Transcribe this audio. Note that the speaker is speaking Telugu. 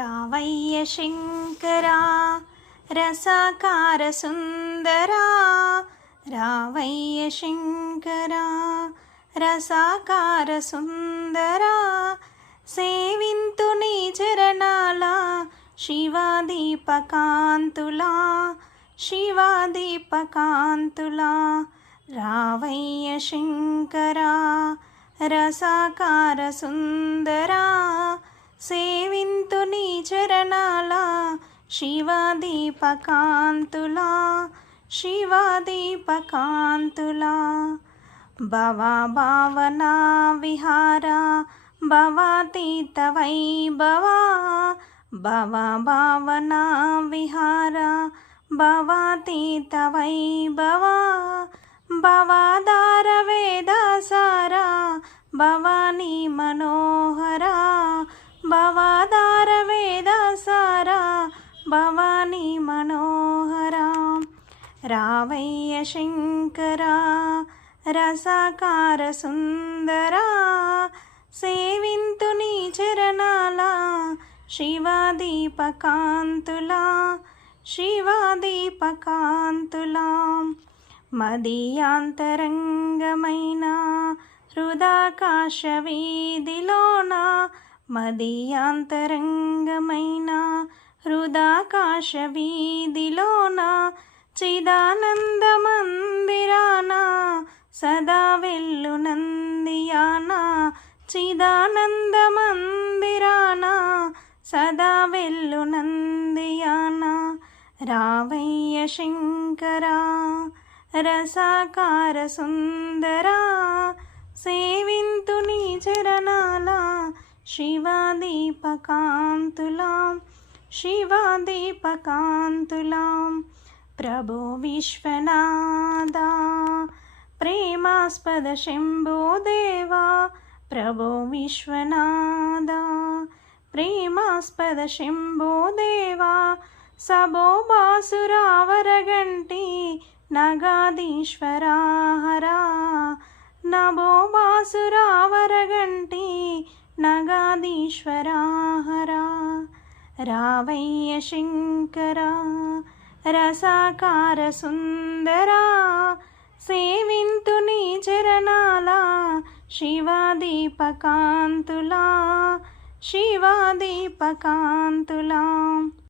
రావయ్య శంకరా రసాకార సుందరా, రావయ్య శంకరా రసాకార సుందరా, సేవింతు నీ చరణాల శివాదీపకాంతులా, శివాదీపకాంతులా. రావయ్య శంకరా రసాకార సుందరా, సేవింతు నీ చరణాల శివాదీపకాంతులా, శివాదీపకాంతులా. భవా భావనా విహారా భవాతీత వైభవా, భవా భావనా విహారా భవాతీత వైభవా, భవాధార వేదసారా భవానీ మనోహరా, భవాధార వేదసారా భవానీ మనోహరా. రావయ్య శంకరా రసాకార సుందరా, సేవింతు నీ చరణాల శివాదీపకాంతులా, శివాదీపకాంతులా. మదీయాంతరంగమైన హృదాకాశ వీధిలోన, మదీయాంతరంగమైన హృదాకాశ వీధిలోన, చిదానంద మందిరాన సదా వెల్లు నందియాన, చిదానంద మందిరాన సదా వెల్లు నందియాన. రావయ్య శంకరా రసాకార సుందరా, సేవింతు నీ చరణాల శివాదీపకాంతులా, శివాదీపకాంతులా. ప్రభో విశ్వనాథా ప్రేమాస్పద శంభో దేవా, ప్రభో విశ్వనాథా ప్రేమాస్పద శంభో దేవా, సభో బాసురావరగంటి నగాధీశ్వరా హరా, నభో బాసురావరగంటి నగాధీశ్వరా హరా. రావయ్య శంకరా రసాకార సుందరా, సేవింతు నీ చరణాల శివాదీపకాంతులా, శివాదీపకాంతులా.